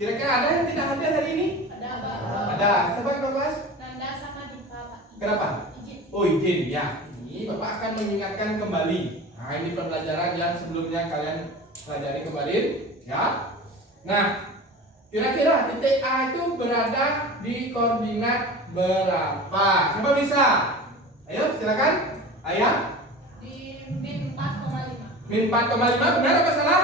Kira-kira ada yang tidak hadir hari ini? Ada. Coba Bapak. Nanda sama Diva, Pak. Kenapa? Izin. Oh, izin ya. Ini Bapak akan mengingatkan kembali. Nah, ini pembelajaran yang sebelumnya kalian pelajari kemarin, ya. Nah, kira-kira titik A itu berada di koordinat berapa? Coba bisa? Ayo, silakan. Ayah. Di min 4,5. Min 4,5 benar apa salah?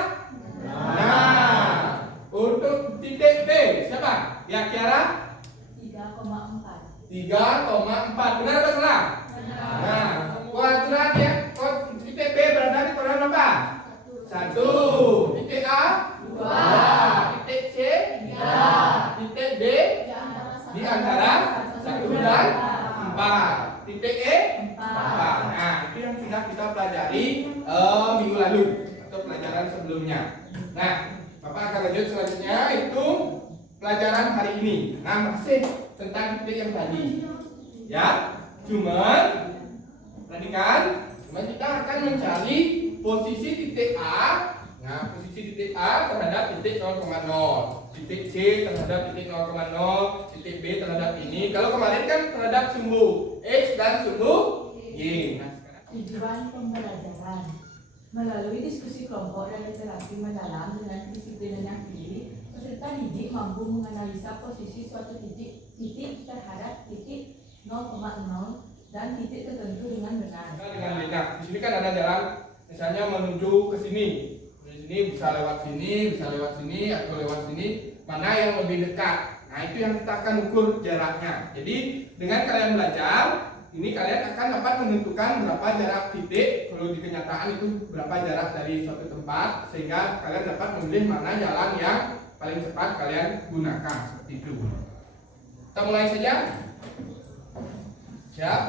Nah, untuk titik B siapa? Ya, Kiara? 3,4. 3,4 benar apa salah? Nah, kuadrat ya, titik B berada di koordinat berapa? 1. Titik A? 2. Titik C? 3. Titik D? Di antara 1 dan 4. Titik E? 4. Nah, itu yang sudah kita pelajari minggu lalu atau pelajaran sebelumnya. Nah, Bapak akan lanjut selanjutnya itu pelajaran hari ini. Nah, masih tentang titik yang tadi. Ya, cuman kita akan mencari posisi titik A. Nah, posisi titik A terhadap titik 0,0, titik C terhadap titik 0,0, titik B terhadap ini. Kalau kemarin kan terhadap sumbu X dan sumbu Y. Nah, sekarang Tujuan pembelajaran melalui diskusi kelompok dan interaksi mendalam dengan disiplin yang tinggi, peserta didik mampu menganalisa posisi suatu titik terhadap titik 0,0 dan titik tertentu dengan benar. dengan benar. Di sini kan ada jalan, misalnya menuju ke sini. Di sini bisa lewat sini, atau lewat sini. Mana yang lebih dekat? Nah, itu yang kita akan ukur jaraknya. Jadi dengan kalian belajar, ini kalian akan dapat menentukan berapa jarak titik. Kalau di kenyataan itu berapa jarak dari suatu tempat, sehingga kalian dapat memilih mana jalan yang paling cepat kalian gunakan. Seperti itu. Kita mulai saja. Siap?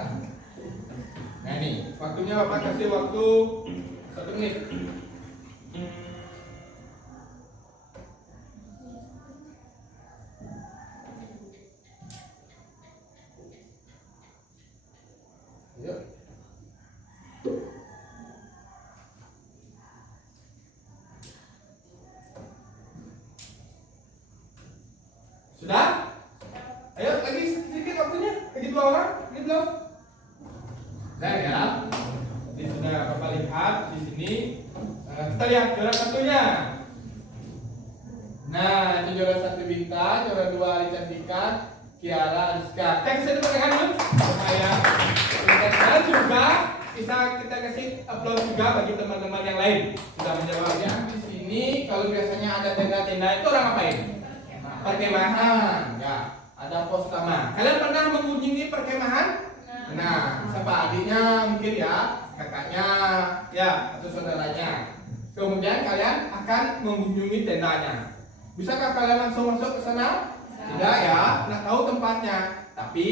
Nah, ini waktunya Bapak kasih waktu 1 menit. Yuk. Sudah? Ayo lagi sedikit waktunya. Lagi 2 orang, ini belum. Nah ya, ini sudah Bapak lihat di sini. Kita lihat juara satunya. Nah, itu juara 1 Bintang, juara 2 Alicia Tika, Kiara, Rizka. Kita kasih tepuk tangan dulu supaya kita juga bisa kita kasih upload juga bagi teman-teman yang lain sudah menjawabnya. Di sini kalau biasanya ada tenda-tenda itu orang ngapain? Perkemahan, ya. Ada pos utama. Kalian pernah mengunjungi perkemahan? Nah, siapa adiknya mungkin ya, kakaknya, ya, atau saudaranya. Kemudian kalian akan mengunjungi tendanya. Bisakah kalian langsung masuk ke sana? Tidak ya, nggak tahu tempatnya. Tapi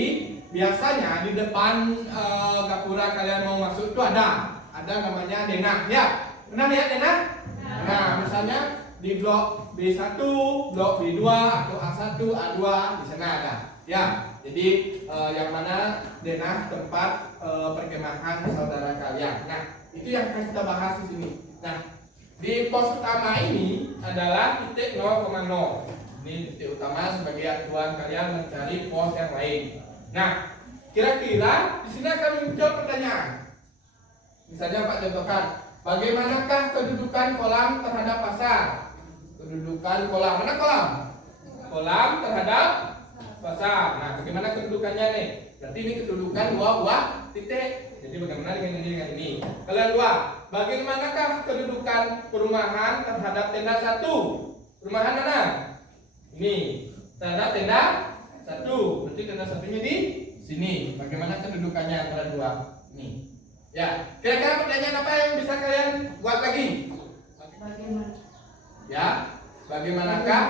biasanya di depan gapura kalian mau masuk itu ada namanya denah. Ya, pernah lihat denah? Nah, misalnya di blok B1, blok B2 atau A1, A2 di sana ada. Ya, jadi yang mana denah tempat perkemahan saudara kalian. Nah, itu yang akan kita bahas di sini. Nah, di pos utama ini adalah titik 0,0. Ini titik utama sebagai acuan kalian mencari pos yang lain. Nah, kira-kira di sini akan muncul pertanyaan. Misalnya Pak contohkan, bagaimanakah kedudukan kolam terhadap pasar? Kedudukan kolam, mana kolam? Kolam terhadap pasar. Nah, bagaimana kedudukannya nih? Berarti ini kedudukan dua buah titik. Jadi bagaimana dengan ini dengan ini? Kalian dua, bagaimanakah kedudukan perumahan terhadap tenda 1? Perumahan mana? Ini terhadap tenda 1. Berarti tenda 1-nya di sini. Bagaimana kedudukannya antara dua? Ini. Ya, kira-kira pertanyaan apa yang bisa kalian buat lagi? Bagaimana? Ya, bagaimanakah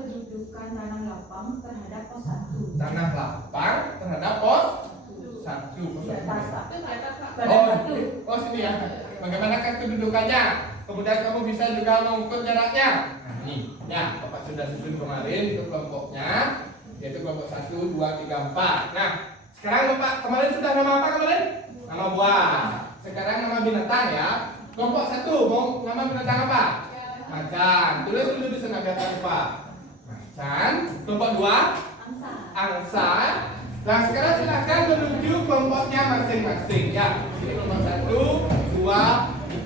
kedudukan tanah lapang terhadap pos 1? tanah lapang terhadap pos 1? Di atas, Pak. Oh, sini ya. Bagaimanakah kedudukannya? Kemudian kamu bisa juga mengukur jaraknya. Nah, ini ya, Bapak sudah susun kemarin itu kelompoknya, yaitu kelompok 1, 2, 3, 4. Nah, sekarang Bapak kemarin sudah nama apa kemarin? Nama buah. Sekarang nama binatang ya. Kelompok 1 mau nama binatang apa? Macan. Tulis dulu di sana biar tak lupa. San. Kelompok 2 Angsa. angsa. Nah sekarang silakan menuju kelompoknya masing-masing ya. Ini kelompok 1, 2,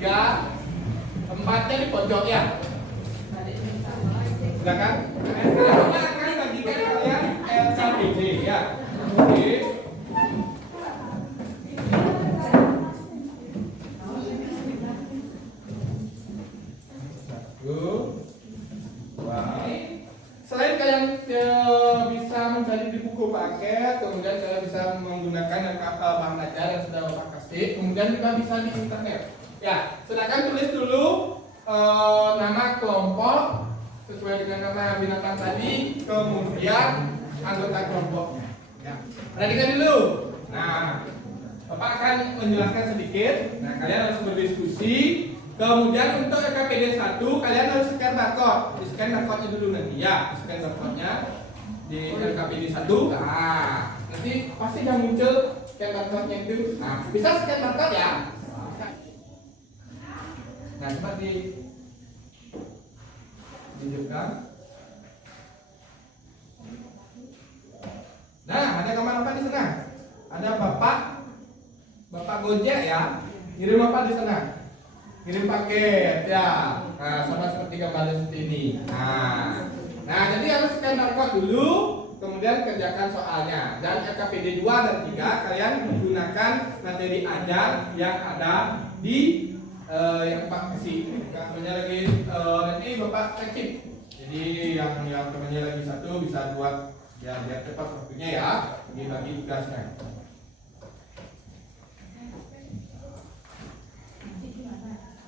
3, 4-nya di pojok ya. Silakan. Sekarang kita akan bagikan kalian LKPD ya. Oke. Selain kalian bisa mencari di buku paket, kemudian kalian bisa menggunakan yang bahan ajar yang sudah Bapak kasih, kemudian juga bisa di internet. Ya, silakan tulis dulu nama kelompok sesuai dengan nama binatang tadi, kemudian anggota kelompoknya. Ya, perhatikan dulu. Nah, Bapak akan menjelaskan sedikit. Nah, kalian harus berdiskusi. Kemudian untuk LKPD 1 kalian harus scan barcode. Di scan barcode-nya dulu nanti ya. Di scan barcode-nya di LKPD 1. Nah, nanti pasti udah muncul scan barcode-nya itu. Nah, bisa scan barcode ya. Nah, coba ditunjukkan. Nah, ada gambar apa di sana? Ada Bapak Gojek ya. Kirim apa di sana? Kirim paket ya. Nah, sama seperti gambar seperti ini. Nah, jadi harus scan barcode dulu, kemudian kerjakan soalnya. Dan LKPD 2 dan 3 kalian menggunakan materi ajar yang ada di yang Pak kasih. Namanya lagi nanti Bapak cek. Jadi yang temannya lagi satu bisa buat biar cepat waktunya ya. Bagi tugasnya.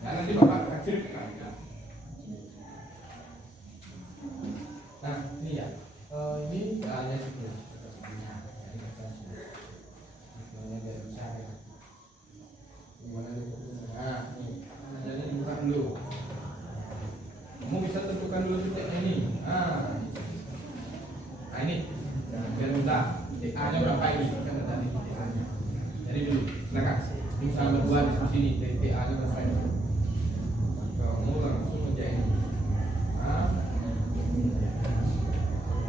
Ya, nanti Bapak kasih. Nah, ini ya. Ini hanya sebenarnya. Gimana nah, ini dibuka dulu. Kamu bisa tentukan dulu titiknya ini. Nah ini, biar mudah. Titik A-nya berapa ini? Kan tadi titik A-nya. Jadi dulu, silakan. Ini sama berdua di sini. Titik A-nya berapa ini? Kamu langsung aja ini.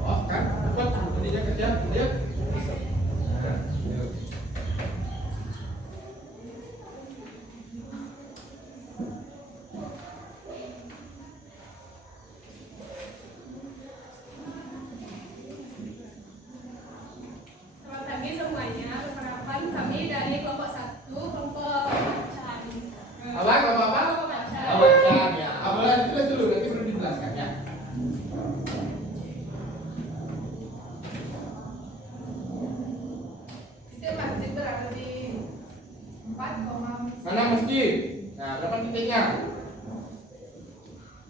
Oh kan, cepat. Tadi dia kerja, lihat. Mana masjid? Nah, berapa titiknya?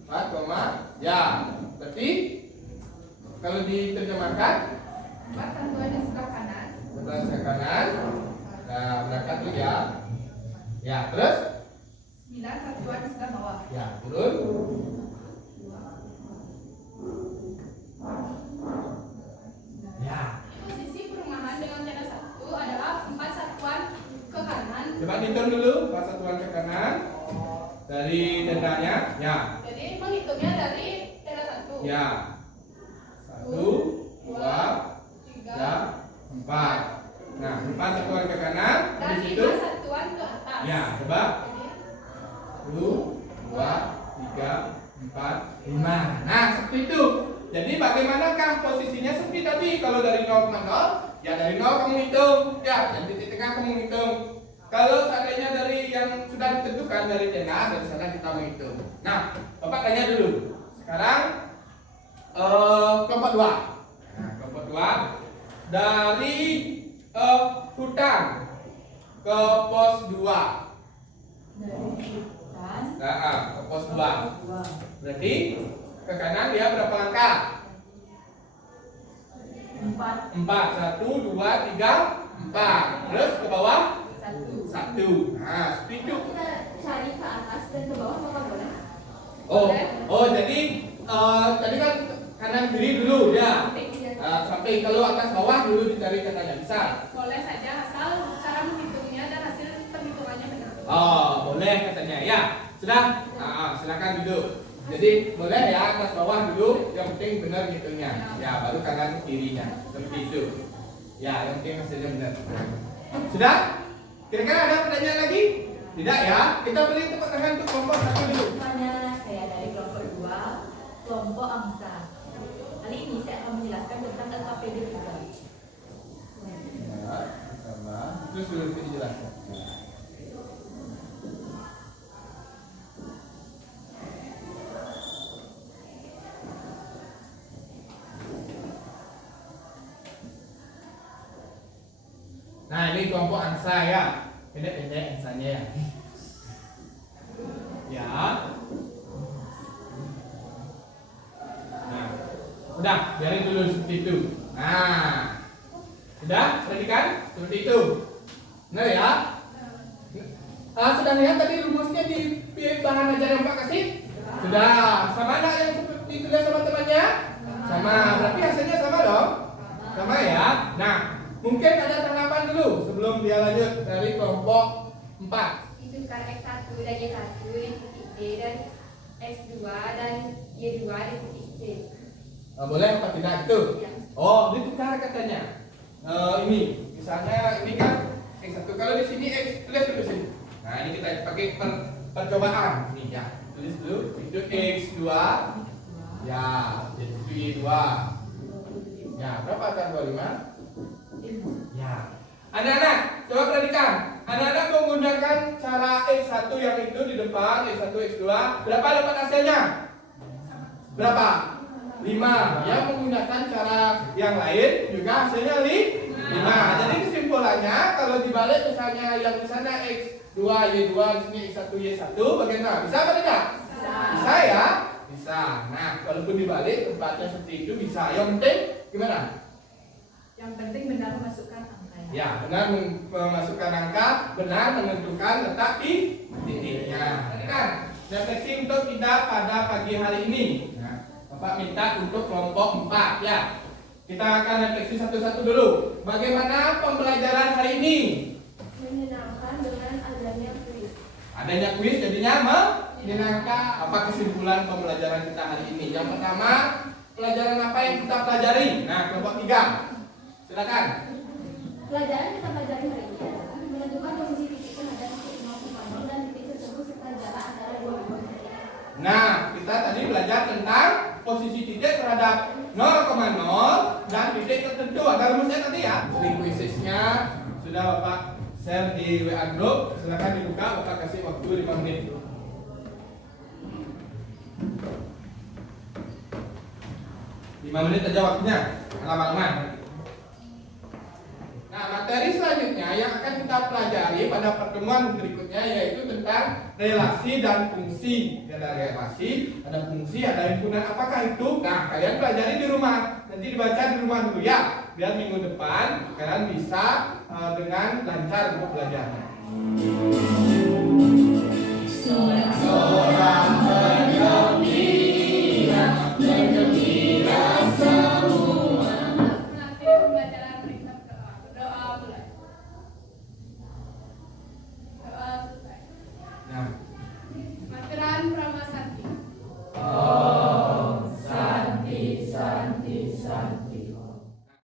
4, ya. Berarti kalau diterjemahkan 4 satuan di sebelah kanan. sebelah kanan. Nah, berangkat tuh ya. Ya, terus 9 satuan di sebelah bawah. ya, turun. Ya. Posisi perumahan dengan tenda 1 adalah 4 satuan ke kanan. Coba dihitung dulu 4 satuan ke kanan dari tendanya. Ya. Jadi menghitungnya dari tenda 1. Ya. 1, 2, 3, 4. Nah, 4 satuan ke kanan. Dan Di situ 5 satuan ke atas. ya, coba. Jadi 1, 2, 3, 4, 5. Nah, seperti itu. Jadi bagaimanakah posisinya seperti tadi? Kalau dari 0 ke 0, ya dari 0 kamu hitung. Ya, dan titik tengah kamu hitung. Kalau seandainya dari yang sudah ditentukan dari tengah, dari sana kita menghitung. Nah, Bapak tanya dulu. Sekarang kelompok 2. Nah, kelompok 2 dari hutan ke pos 2. Dari hutan Nah, ke pos 2. 2. Berarti ke kanan dia berapa langkah? 4. 4. 1, 2, 3, 4. Terus ke bawah 1. 1. Nah, seperti itu. kita cari ke atas dan ke bawah apa boleh? Jadi tadi kan kanan kiri dulu ya. Sampai kalau atas bawah dulu dicari katanya bisa. Boleh saja asal cara menghitungnya dan hasil perhitungannya benar. Oh, boleh katanya ya. Sudah? Silakan duduk. Jadi boleh ya atas bawah dulu, yang penting benar ngitungnya. Ya baru kanan kirinya seperti itu. Ya yang penting hasilnya benar. Sudah? Kira-kira ada pertanyaan lagi? Tidak ya? Kita beri tepuk tangan untuk kelompok satu dulu. Semuanya, saya dari kelompok 2, kelompok angsa. Kali ini saya akan menjelaskan tentang LKPD juga. Ya, sama. Terus dulu dijelaskan. Nah ini kelompok angsa ya, pendek-pendek angsanya ya. Ya. Nah, udah biarin dulu seperti itu. Nah, sudah perhatikan seperti itu. Benar ya? Sudah lihat tadi rumusnya di bahan ajar yang Pak kasih? Sudah. Sama enggak yang seperti ditulis sama temannya? Sama. Berarti hasilnya sama dong? Sama ya. Nah. Mungkin ada tanggapan dulu sebelum dia lanjut dari kelompok 4. Hitungkan X1 dan Y1 di titik D dan X2 dan Y2 di titik C. Boleh apa tidak itu? Ya. Oh, ditukar katanya. Ini, misalnya ini kan X1. Kalau di sini X, tulis dulu sini. Nah, ini kita pakai percobaan. Nih ya, tulis dulu. Itu X2. Ya, itu Y2. Ya, berapa kan 25? Ya, anak-anak, coba perhatikan. Anak-anak menggunakan cara X1 yang itu di depan, X1, X2. Berapa dapat hasilnya? Berapa? 5. Yang menggunakan cara yang lain juga hasilnya 5. Jadi kesimpulannya, kalau dibalik misalnya yang di sana X2, Y2, di sini X1, Y1, bagaimana? Bisa apa tidak? Bisa ya? Bisa. Nah, walaupun dibalik tempatnya seperti itu bisa. Yang penting gimana? Yang penting benar memasukkan angka. Ya, benar memasukkan angka, benar menentukan letak di titiknya. Kan? Refleksi untuk kita pada pagi hari ini. Nah, Bapak minta untuk kelompok 4 ya. Kita akan refleksi satu-satu dulu. Bagaimana pembelajaran hari ini? Menyenangkan dengan adanya kuis. Adanya kuis jadinya menyenangkan. Apa kesimpulan pembelajaran kita hari ini? Yang pertama, pelajaran apa yang kita pelajari? Nah, kelompok 3. Silakan. Pelajaran kita pelajari hari ini adalah menentukan posisi titik terhadap titik 0,0 dan titik tersebut serta jarak antara dua titik. Nah, kita tadi belajar tentang posisi titik terhadap 0,0 dan titik tertentu. Ada rumusnya tadi ya. Linguistisnya sudah Bapak share di WA group. Silakan dibuka, Bapak kasih waktu 5 menit. 5 menit aja waktunya. Lama-lama. Nah, materi selanjutnya yang akan kita pelajari pada pertemuan berikutnya yaitu tentang relasi dan fungsi. Ada relasi, ada fungsi, ada himpunan. Apakah itu? Nah, kalian pelajari di rumah. Nanti dibaca di rumah dulu ya. Biar minggu depan kalian bisa dengan lancar untuk belajarnya.